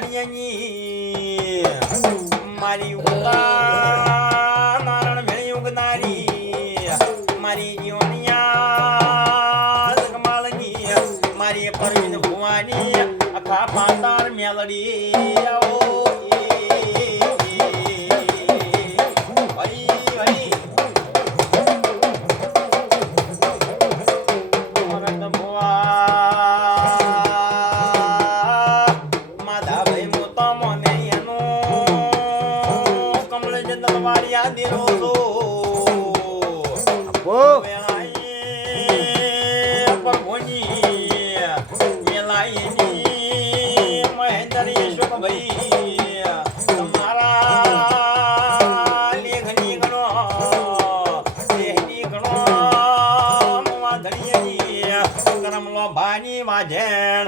ધણિયાની મારી ઉગતા નારણ મેળી ઉગનારી મારી જીવનિયા જગમાલની મારી પરવીન ભુવાની આખા પાતાર મેલડી આવો ભાની વાજણ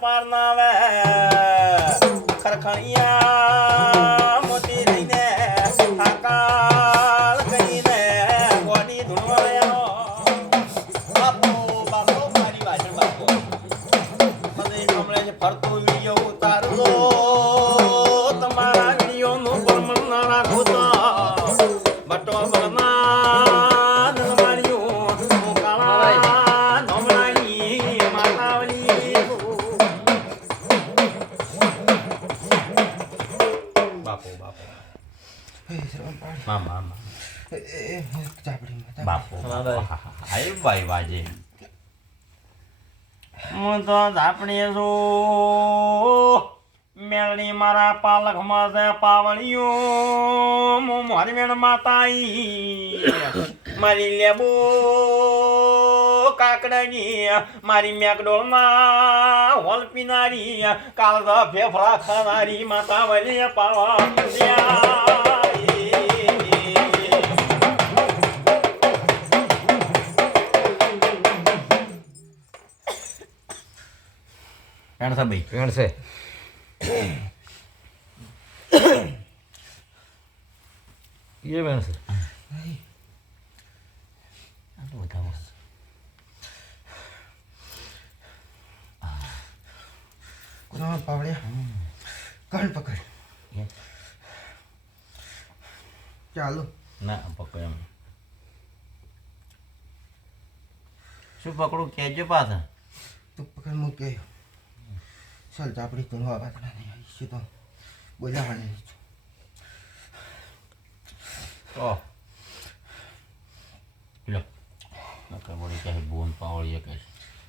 પારનાવે ખરખણિયા મોતી રહીને આકાળ કરીને ગોડી ધૂણવાયાનો બાપો બાપો મારી વાજણ બાપો ફરતું વિડીયો ઉતારજો તમારા વિડીયોનું પરમણ ના રાખો તો બટો બરના નમાડ્યું કાળા નમણાની માતાવલી બાપો બાપો મામા બાપો હાય ભાઈ વાજે હું તો ઝાપડી છું મેળની મારા પાલખમાં છે પાવળિયું હું મારી મેળ માતાઈ મારી લેબો કાકડાની મારી મેકડોળમાં હોલ પીનારી કાલ ફેફડા ખાનારી માતા વળી પાવા ભાઈ પેણ છે ये पेण છે કોણ પાવળિયા કણ પકડ ચાલો ના પકડ એમ શું પકડું કેજો પાછા તું પકડ મૂકે ચાલ ચાપડી તું વાત નહીં આવી છે તો બોલાવાની Oh. Ilo. Naka body kahit buon પાવળીએ કહે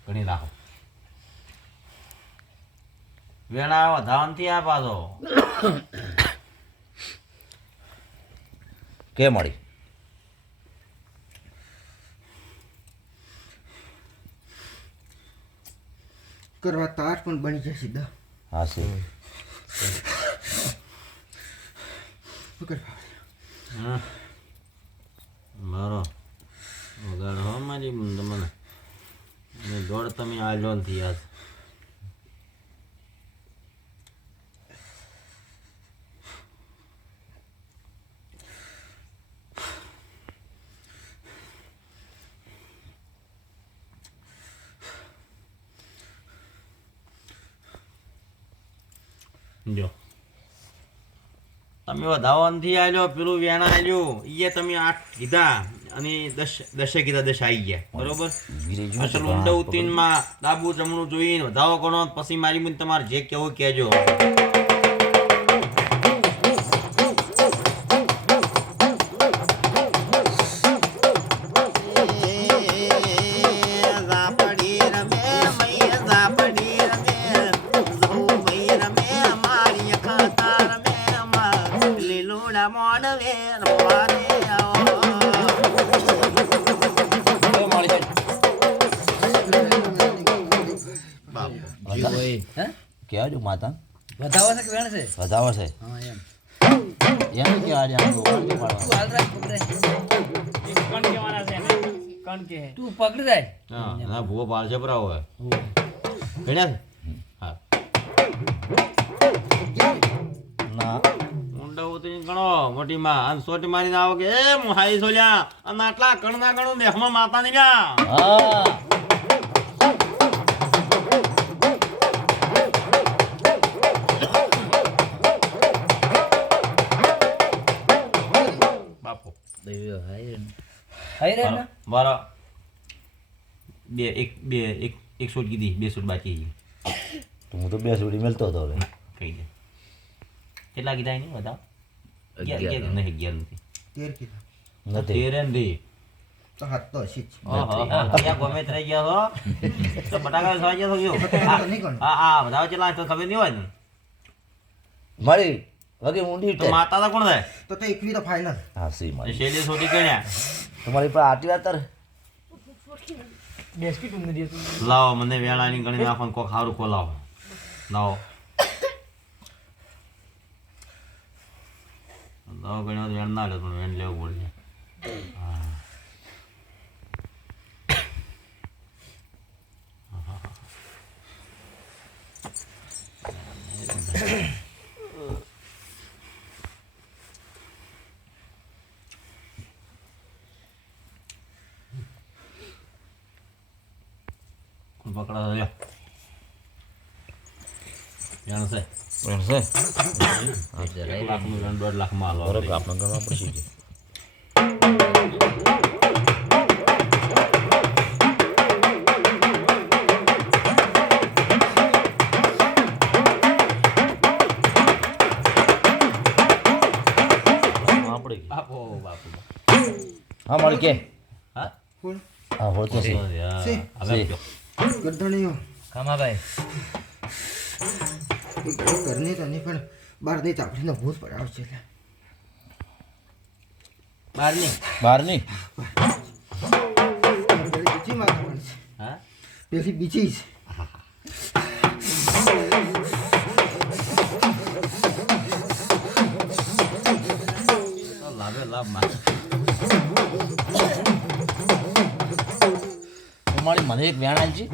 ઘણી નાખો વેણા વધાવનથી આ પાછો કે મળી કરવા તાર પણ બની જાય સીધા હા છે પકડ મારો વગાડ હો મારી તમને દોડ તમે આલો નથી યાદ જો તમે વધાવનથી આલ્યો પેલું વેણા આલ્યું એ તમે 8 કીધા અને 10 કીધા 10 આવી ગયા બરોબર અસલ ઊંડા ઉતીનમાં ડાબુ જમણું જોઈને વધાવો કરો પછી મારી મું તમારે જે કેવું કહેજો કેજો માતા વધાવો છે કે વેણ છે વધાવો છે હા એમ એમ કે આજે આમ કોણ કે પાડવા તું હાલ રાખ પકડે કણ કેવાના છે ને કણ કે તું પકડી જાય હા ના ભૂવો પાલ છે પરાવો હે ભણ્યા હા ના મોટી માં અને સોટી મારીને આવો કે એ મોહાઈ સોલ્યા અને આટલા કણના કણું દેહમાં માતા ની લ્યા હા બાપુ દૈવ્યો હાય હાઈ રે ને મારા એક શૂટ કીધી 2 શૂટ બાકી છે. તો હું તો 2 સુડી મેલતો હતો હવે કહી દે કેટલા કીધા એની બતાવો 11 11 નહીં 11 નથી 13 કીધા નથી 13 નથી તો હાથ તો હશે જ. ક્યાં ગમે તે રહી ગયા છો તો બટાકા સવાઈ ગયા છો જો તો નહીં ગણો. હા બધા કેટલા તો ખબર નહીં હોય ને મારી વગે ઊંડી તો માતા તો કોણ થાય તો 21 તો ફાઇનલ. હા સી મારી શૈલી છોટી કણ્યા તમારી પર આટી વાતર બેસ્કી તું નથી તું લાવો મને વેળાની ગણી નાખો કોક સારું ખોલાવો લાવો લાવો ગણ્યો વેણ ના લે પણ વેણ લેવું પડશે પકડા લ્યો વેણ છે બરાબર છે 1 લાખનું વેણ 1.5 લાખમાં હાલો બરાબર આપણે ગણવા પડશે કે આપણે બાપુ બાપુ હા મારી કે હા કોણ? હા હોળતો છે છે. હવે છે. ગરદણીઓ. કામાભાઈ એ ઘરની તો નહીં પણ બહાર નહીં તો આપણે ભૂત પડાવશે એટલે. બારની બારની પેલી બીજી માતા પણ છે. હા પેલી બીજી છે. તો લાભે લાભ માં મારી મને એક વેણ આલજી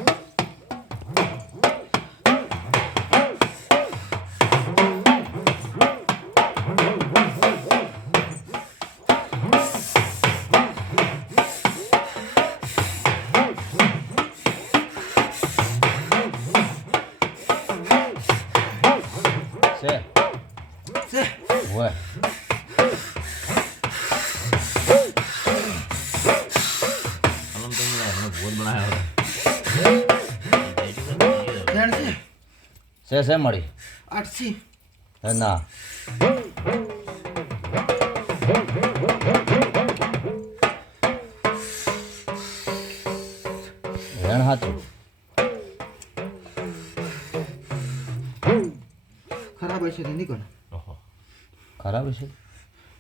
છે છે. ઓય અલમ તો મને ભૂત બનાવ્યો જાણ છે. છે મળી 8 હે ના વેણ હાથું ખરાબ હશે તો નહીં ગણો. ખરાબ છે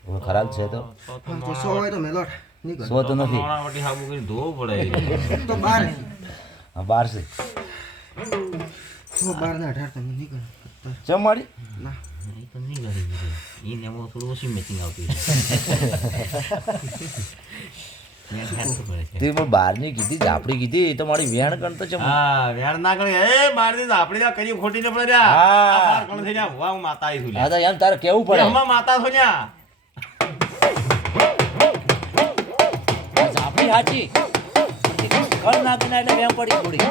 હવે ખરાબ છે તો હા, જો 100 હોય તો મેલોટ નહીં ગણો. સો તો નથી વટી હાબુ કરી ધોવું પડે તો 12 હા 12 છે તો 12 ને 18 તમે નહીં ગણો. ચમ મારી ના એ તો નહીં કરી એને એમાં થોડું ઓછી મેચિંગ આવતી મેં ખાતું પડે છે. તે પણ 12 ની કીધી જાપડી કીધી એ તો મારી વેણ ગણતો ચમ હા વેણ ના કરી એ મારી દીધા આપણે ત્યાં કરી ખોટી ને પડે હા. કોણ થઈ ગયા હું માતા આવી છું હા તો એમ તારે કેવું પડે હમણાં માતા છો લ્યા જાપડી હાચી કળ નાખીને એટલે વેમ પડી થોડી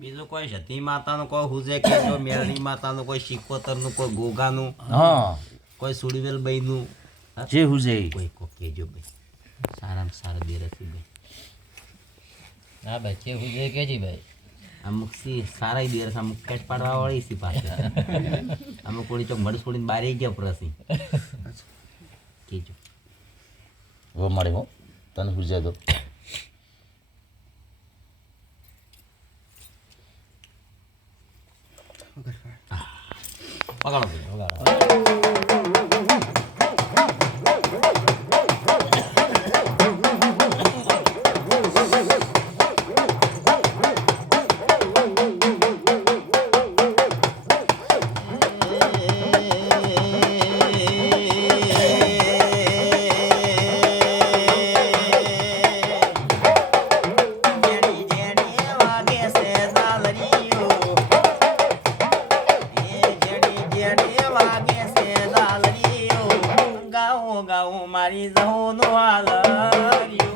બીજું કોઈ સતી માતાનું કોઈ હુજે કે જો મેરણી માતાનું કોઈ શિકોતરનું કોઈ ગોગાનું હા કોઈ સુડીવેલ બઈનું જે હુજે કોઈ કો કેજો ભાઈ સારામાં સારા બેરસી ભાઈ હા ભાઈ કેવું છે કેજી ભાઈ અમુક સી સારા બેરસ અમુક કેટ પાડવા વાળી સી પાછી અમુક કોડી ચોક મડ છોડીને બહાર આવી ગયા પ્રસી કેજો વો મારી હો તને હુજે તો પકડો ભાઈ મેલડીનો હાલરિયો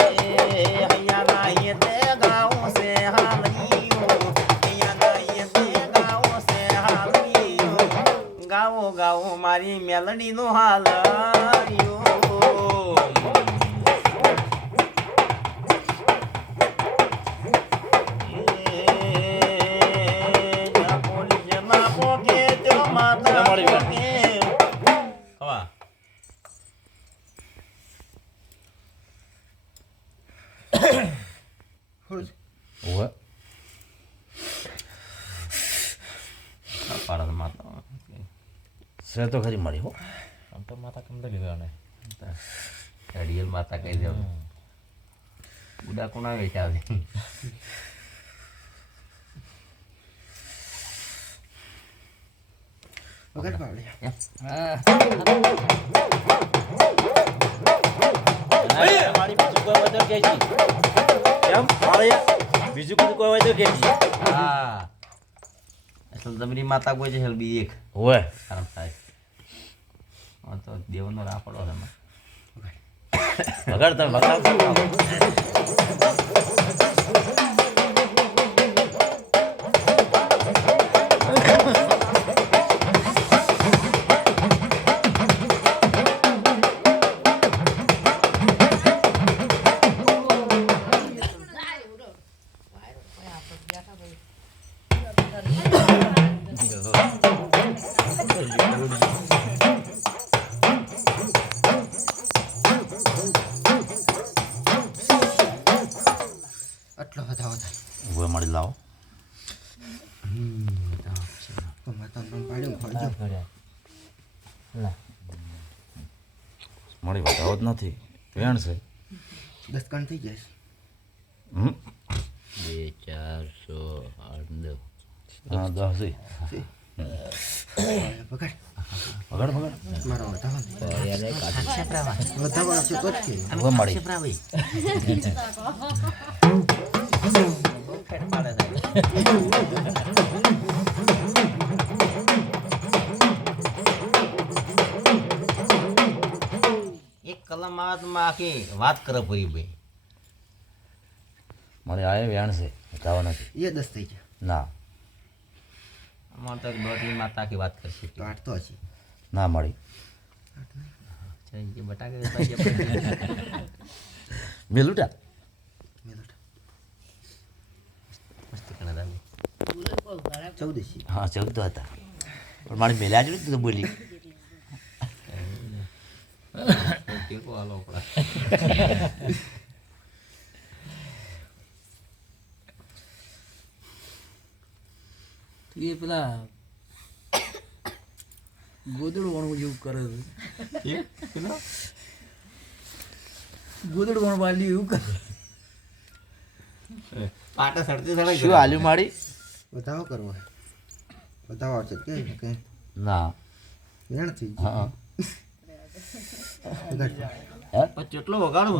એ હૈયા નાઈએ તે ગાઉં છે હાલરિયો હૈયા નાઈએ તે ગાઉં છે હાલરિયો ગાવો ગાવો મારી મેલડીનો હાલરિયો ઓવે સે તો ખરી મળી હો આમ તો માતા કમ લીધો ને રિયલ માતા કહી દે ઉડા કોના વેચાવે વગર પાડે મારી બીજું કોઈ હોય તો કહેજે એમ મારે બીજું બધું કોઈ હોય તો કહેજે હા અસલ તમારી માતા કોઈ છે બી એક ઓવે આરામ થાય તો દેવનો રાપડો છે વગર તમે બતાવશો આટલો વધાવો થાય ઓવે મળી લાવો માતાનું પાડ્યું ખોલજો મળી બતાવો જ નથી વેણ છે 10 કણ થઈ જશે હમ 2 4 6 8 9 હા 10 છે પકડ વગર વગર મારો વધાવો યાર કાઢી વધાવો આવશે તો જ કે ઓવે મળી એક કલમ માં આખી વાત કરે પૂરી ભાઈ મળી આ વેણ છે બતાવો નથી એ 10 થઈ ગયા ના આમાં તો દોઢની માતા આખી વાત કરશે તો 8 તો હશે ના મળી બટાકે બેલુટા મેલોટ મસ્ત કણા દાબી 14 છે હા 14 હતા પણ મારી મેલ્યા જ નથી તો બોલી કેકો આલો પડા એ પેલા ગોદડું વણવું જેવું કરે છે ગોદડું વણવા એવું કરે પાટા સડતી સડે શું હાલ્યું મારી વધાવો કરવો વધાવો આવશે કે ના વેણ થઈ હા ગયું પણ કેટલો વગાડું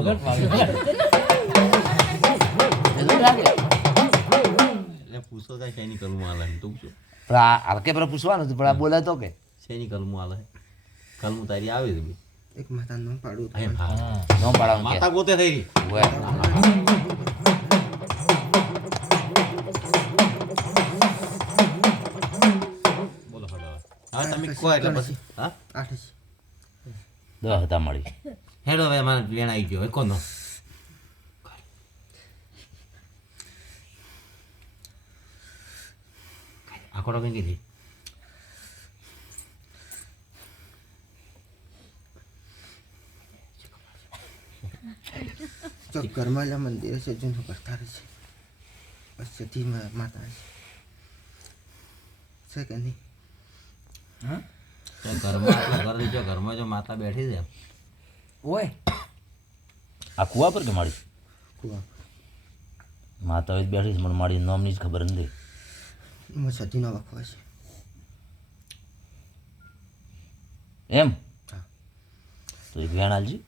એટલે પૂછો થાય શેની કલમું હાલે તું શું પણ આ હલકે પર પૂછવાનું હતું પણ આ બોલાય તો કે શેની કલમું હાલે કલમું તારી આવી હતી એક માતાનું પાડું એમ હા નો પાડવાનું કે માતા ગોતે થઈ રહી ઓવે બોલો હવે હા તમે કહો એટલે પછી હા 8 છે 10 હતા મળી હેડો હવે મારે વેણ આવી ગયો કોનો આખોડો કઈ કીધી જો કરમાલા મંદિર છે જૂનું કરતા રહે છે પછીથી માતા છે કે નહીં તો ઘરમાં ઘર જો ઘરમાં જો માતા બેઠી છે ઓય આ કુવા પર કે મારી કુવા માતા હોય બેઠી છે મને મારી નામની જ ખબર નથી એમાં સતીનો વખો છે એમ હા. તો એક વેણ હાલજી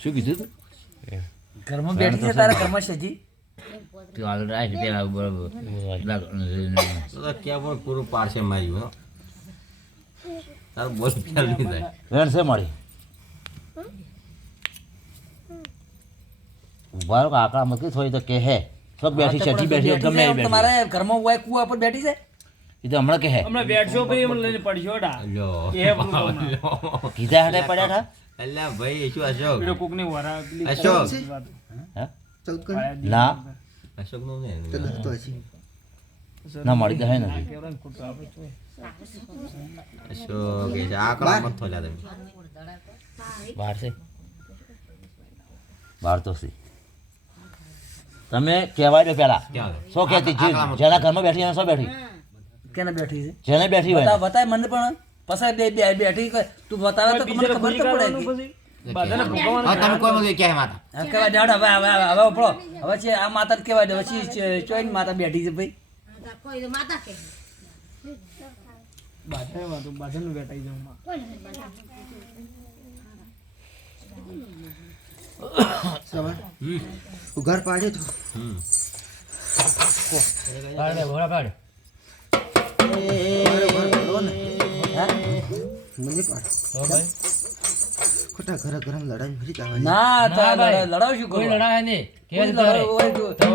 શું કીધું તું ઘરમાં બેઠી છે તારા ઘરમાં સજી તું હાલ રાખ પેલા બરોબર તો ક્યાં પણ પૂરું પાડશે માર્યું હો તારું બોલ ખ્યાલ નહીં થાય વેણ છે મારી ઉભા રહો આકડા મત થોડી તો કે હે તો બેઠી છઠ્ઠી બેઠી ગમે એવી બેઠી તમારે ઘરમાં હોય કુવા પર બેઠી છે એ તો હમણાં કે હે હમણાં બેઠશો ભાઈ એમ લઈને પડશો ડા લ્યો એ બોલું હમણાં. કીધા હાડે પડ્યા હતા અલ્યા ભાઈ શું અશોક પેલો કોકની વરા પેલી અશોક. હે 14 કણ ના અશોક નું ને તો 10 તો હશે ના મળી તો હે નથી કેવડાને ખોટું આપણે જોઈએ. અશોક એ છે આકડા મત થોલ્યા તમે બહાર છે બહાર તો છે તમે કહેવાય દો પેલા ક્યાં શું કહેતી જેના ઘરમાં બેઠી એને શું બેઠી કેને બેઠી છે જેને બેઠી હોય બતાય મને પણ પસાર બે બેઠી તું બતાવે તો મને ખબર તો પડે બધાને ભોગવવાનું હા તમે કોઈ મને ક્યાં માતા હા, કહેવાય દે, હવે ઉપડો હવે છે આ માતા કહેવાય દે પછી ચોઈન માતા બેઠી છે ભાઈ બાધાનું બેઠાઈ જાઉં સવાર ઉઘાર પાડ્યો તો હમ પાડ બે ઘોડા પાડ મને પાડ તો ભાઈ ખોટા ઘરે ગરમ લડાઈ ફરી જવાની ના તો ના ભાઈ. લડાવશું કોઈ કોઈ લડાય નહીં કે કોઈ તારે લડાવ હોય તો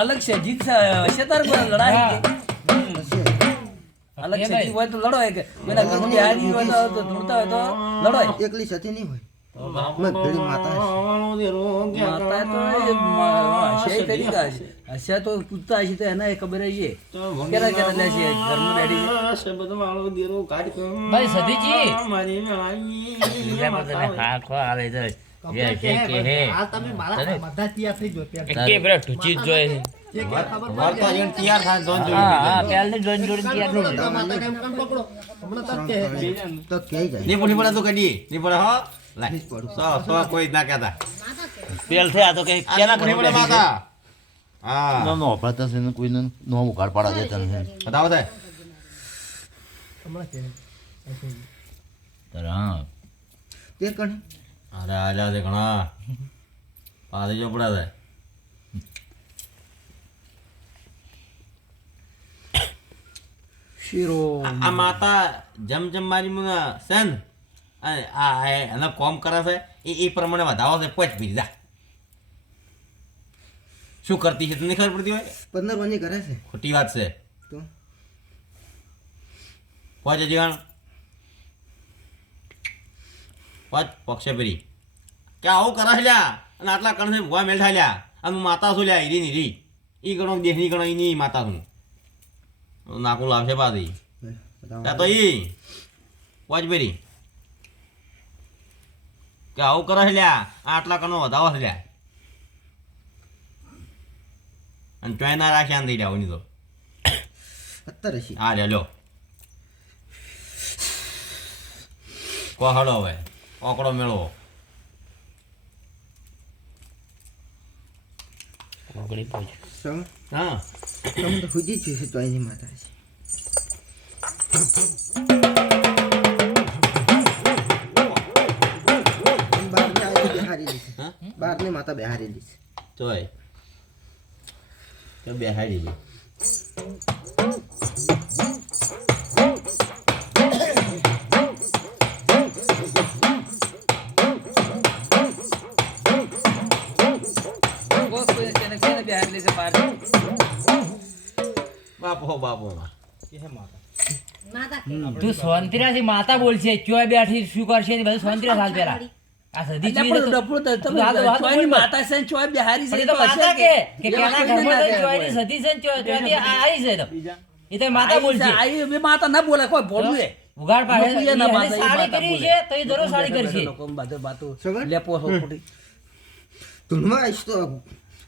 અલગ છે જીત છે તાર કોઈ લડાય હા. અલગ કે છે ભાઈ? જીત હોય તો લડો કે એના ઘરમાં જે હારી હોય તો ધૂળતા હોય તો લડો એકલી સાથે નહીં હોય મેં ભેળી માતા હશે. માતા તો હશે તરીકા હશે હશે તો પૂછતા હશે તો એને ખબર હશે કેરા કેરા લે છે ઘરમાં બેઠી છે ભાઈ સતીજી બીજા બધાને હા ખો આવે તો જે છે કે હે કે બરા ટુચી જ જોઈએ છે વાર્તા જેમ તૈયાર થાય તો હા હા પહેલની જોઈન જોડીને તૈયાર થઈ તો ક્યાંય જાય નહીં પડે તો કદી નહીં પડે હો લાય નહીં જ પડું. સો કોઈ જ ના કહેતા પેલ છે આ તો કે કેના નહીં ઘરમાં પડે બેઠી છે માતા હા નો નો અપરાધ છે ને કોઈને નો ઉઘાડ પાડા દેતા નથી બતાવો છે તો હા તે કણ અરે આજા છે ઘણા પાછી જો પડે છે શીરો આ માતા જમ જમ મારી મું સેન આ એના કોમ કરે છે એ પ્રમાણે વધાવો છે પોચ પી જા શું કરતી છે તને ખબર પડતી હોય 15 બની કરે છે ખોટી વાત છે તો પોચ જીવાણ પોચ પક્ષે પરી કે આવું કરે છે લ્યા અને આટલા કણ છે ભૂવા મેલઠા લ્યા અને હું માતા છું લ્યા હીરી ની ઈ ગણો દેહની ગણો ઈ માતા છું નાકું લાવશે પાછી ત્યાં તો ઈ પોચ પરી કે આવું કરે છે લ્યા આટલા કણો વધાવો છે લ્યા અને ચોય ના રાખ્યા ને થઈ જાવ ની તો 17 હશે હા લે લો કો હડો હવે ઓકડો મેળવો સમ હા સમ તો હુજી છે તો એની માતા છે બારને આવી બેહારી લીધી હા બારને માતા બેહારી લીધી તોય તો બેહાડી દે કેને કેને બેહાર લે છે બહાર બાપો બાપો તું શાંતિરાથી માતા બોલશે ચોય બેઠી શું કરશે ને બધું શાંતિરાથ હાલ પેલા આ સદી એટલે ચીવી પણ તો ડફડું તો તમે હાથ હાથ ચોયની બોલ. માતા છે ને ચોય બેહારી છે પણ એ તો તો હશે માતા કે? કે એવા કેના કોઈને ઘરમાં ના તો કહેવાય. ચોયની સતી છે ને ત્યાંથી આવી છે તો એ તો માતા આઈ બોલશે છે, આઈ બે માતા ના બોલે કોઈ ભોળું એ. ઉઘાડ પાડે લોકો એ ના એને માતા, એ સાડી માતા કરી બોલે. છે તો એ જરૂર સાડી કરશે લોકો બધું બાતું સગન? લેપો છો ખોટી. ધૂનમાં આવીશ તો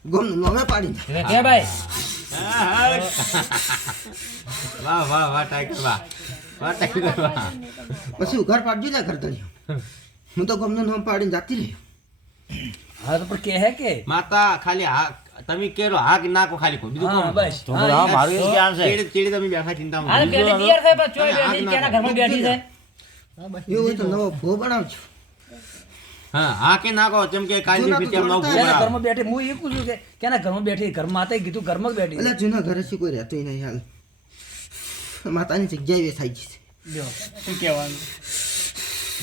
ગમ નવે પાડી દે. એટલે કે ભાઈ વાહ વાહ વાહ ટાઈગર વાહ વાહ ટાઈગર વાહ પછી ઉઘાડ પાડજો ને કરતો હું તો ગમનું નામ પાડીને જાતી રહી હા તો પણ કે હે કે માતા ખાલી હા તમે કેરો હા કે ના કો ખાલી કો બીજું હા કોણ બસ તો હા મારું એ જ્ઞાન છે ચીડી ચીડી તમે બેઠા ચિંતા આ પેલી તૈયાર થાય પણ ચોય બેઠી કેના ઘરમાં બેઠી છે એવું હોય તો નવો ભો બનાવજો હા હા કે ના કહો જેમ કે કાલની જૂના તો ફીતે નવ જોડતા કેના ઘોડા. ઘરમાં બેઠી હું એ પૂછું કે કેના ઘરમાં બેઠી ઘરમાં માતાએ કીધું ઘરમાં જ બેઠી એટલે જૂના ઘરે શું કોઈ રહેતું નહીં હાલ માતાની જગ્યાએ વેસાઈ ગઈ છે લ્યો. શું કહેવાનું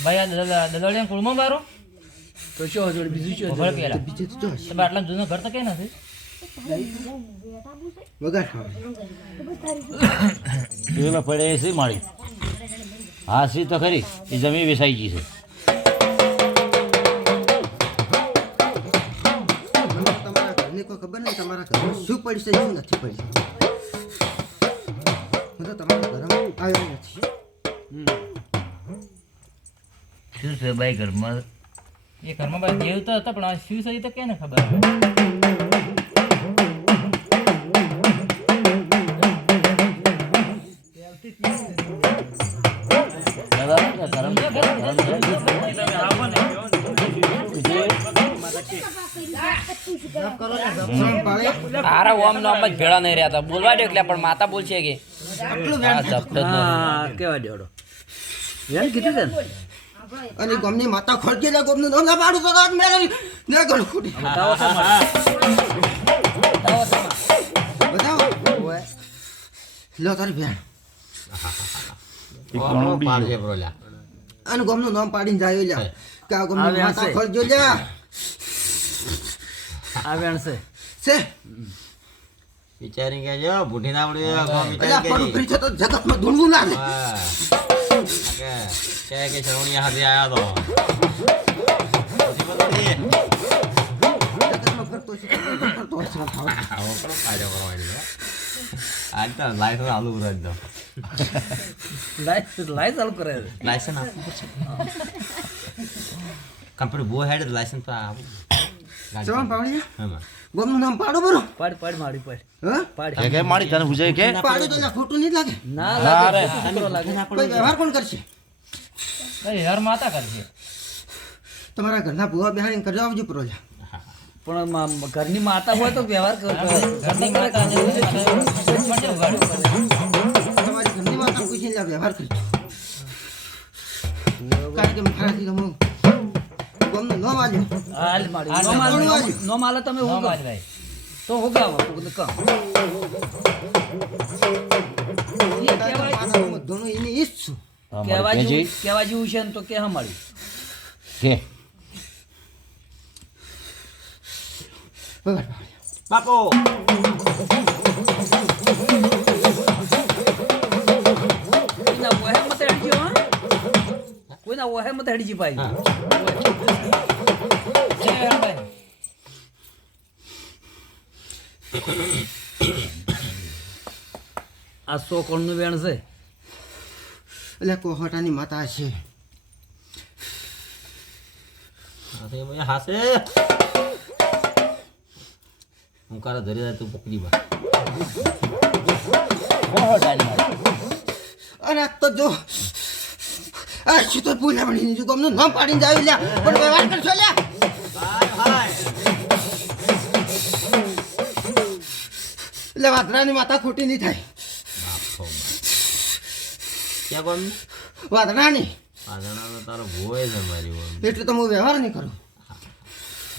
ભાઈ આ દલોડિયા કુળમાં બારો તો શું જોડે બીજું શું ખબર જોડે? પેલા બીજું તો જો હશે. તમે આટલા જૂનું ઘર તો કઈ નથી વગાડ ખાવા એમાં પડે છે માળી હા સી તો ખરી એ જમીન વેસાઈ ગઈ છે તમારા ઘરની કોઈ ખબર નહીં તમારા ઘરમાં શું પડશે શું નથી પડશે હું તો તમારા ઘરમાં આવ્યો નથી શું છે ભાઈ ઘરમાં એ ઘરમાં ભાઈ દેવ તો હતા પણ આ શું છે એ તો કેને ખબર હવે તારા ઓમ નો જ ભેળા નહીં રહેતા બોલવા દે એટલે પણ માતા બોલશે કે હા, જપતો જ નથી. હા કેવા દેવડો યાર કીધું છે ને અને ગમની માતા ખોરજી લે ગમનું નામ ના પાડું તો આજ મેરે ને ગળ ખોટી બતાવો તો મને. બતાવો તો મને. બતાવો લો તારી બેન કોનો પાડજે બ્રોલા. અને ગમનું નામ પાડીને જાય લ્યા કે આ ગમની આવ્યા માતા છે. ખોરજો લ્યા આ વેણ છે છે વિચારી કે જો બુઢી ના આવડે કોમ અલ્યા વિચારી પડું કે ફરી છે તો જગતમાં ધૂળવું ના લે કે શ્રવણીયા હાથે આયા તો પછી બધી જગતમાં ફરતો છે ફરતો હશે આવો કરો કાજો કરવાની આજ તો લાઈટ આલુ રજ દો લાઈ ચાલુ કરે છે. લાયસન્સ આપવું પડશે કંપની બો હેડ લાયસન્સ તો આવું ચમ પાવડિયા હા ગમનું નામ પાડો બરો પાડ પાડ માડી પાડ હા પાડ કે માળી તને પૂછે કે પાડો તો લ્યા ખોટું નહીં લાગે ના ના લાગે રે. છોકરો લાગે કોઈ વ્યવહાર કોણ કરશે કઈ હર માતા કરશે તમારા ઘરના ભૂવા બિહારી કરી આવજો પ્રોજા પણ ઘરની માતા હોય તો વ્યવહાર ઘરની માતા ને પણ ઉગાડ્યું તમારી ઘરની માતા પૂછીને લ્યા વ્યવહાર કરજો કારણ કે મારાથી તમે ગમનું નામ આલ્યો હાલ માડી હાલ નો માલ માડી. નો માલ તમે નો હું માજ ભાઈ તો હું ગાવ કામ માતા ધોનું એની ઈચ્છ છું કેવા કે જેવું કેવા જેવું છે ને તો કે હા મળી કે બરાબર બાપો કોઈના વહે મત હડજી હો કોઈના વહે મત હડજી પાઈ આ 100 કોણનું વેણ છે એટલે કોહટાની માતા છે હાસે ભાઈ હાસે હું કારા ધરી જાય તું પકડી બા અને આ તો જો આ શું તો ભૂલ્યા પડી જો ગમનું નામ પાડીને જાય લ્યા પણ વ્યવહાર કરશો લ્યા એટલે વાદરાની માતા ખોટી નહીં થાય ક્યાં કોણ વાદરાની આદણા તો તારો ભોય છે મારી ઓમ એટલે તો હું વ્યવહાર નહીં કરું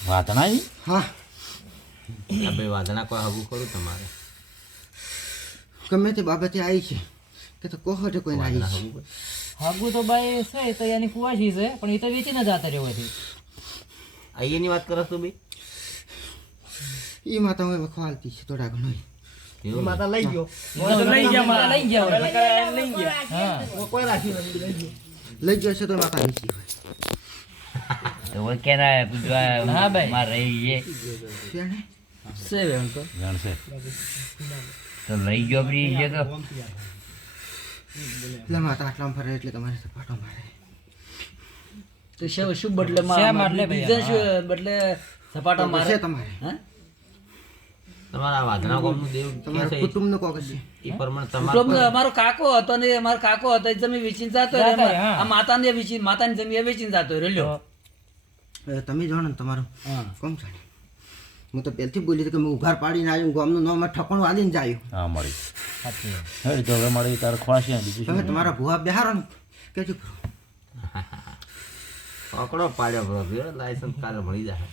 વાત નહીં હા આપણે વાદણા કોઈ હગું કરું તમારે ગમે તે બાબતે આવી છે કે તો કોહટે કોઈ ના વાદણા આવી હગું કર. હાગુ તો ભાઈ છે તો એની કુવાશી છે પણ એ તો વેચીને જતા રહ્યો હતી અહીંયાની વાત કરસ તું બી છે એ માતા હું વખવાલતી છે થોડા ઘણો એવું માતા લઈ ગયો લઈ ગયા લઈ ગયા હા લઈ ગયો છે તો માતા નીચી હોય તો वो कह रहा है कुछ हाँ भाई। मार रही है શેણે? છે વેણ તો જાણ છે तो लई जो अपनी ये तो એટલે માતા આટલામાં ફરે એટલે તમારે સપાટો મારે તો શું બદલે શા માટલે ભાઈ? બીજા શું બદલે સપાટા મારે છે તમારે હા તમારા વાદણા કોમનું દેવ ક્યાં તમારા છે કુટુંબનો કોક છે એ પ્રમાણે કુટુંબ તમારે અમારો કાકો હતો ને અમારો કાકો હતો એ જમીન વેચીને જતો જાતો રહ્યો. રહ્યો, હા. આ માતાને વેચી માતાની જમીન એ વેચીને જતો રહ્યો હવે તમે જાણો ને તમારું હા કોમ જાણે હું તો પહેલથી બોલી હતી કે હું ઉઘાર પાડીને આવ્યો ગામનું નામ ઠકણું આલીને જાય હા મળી સાચી વાત. હેડ તો હવે મારી તારે ખોળાશે બીજું તમે શું તમારા ભૂવા બિહારો ને કેજો ખરો. પકડો પાડ્યો લાયસન્સ કાલે મળી જાય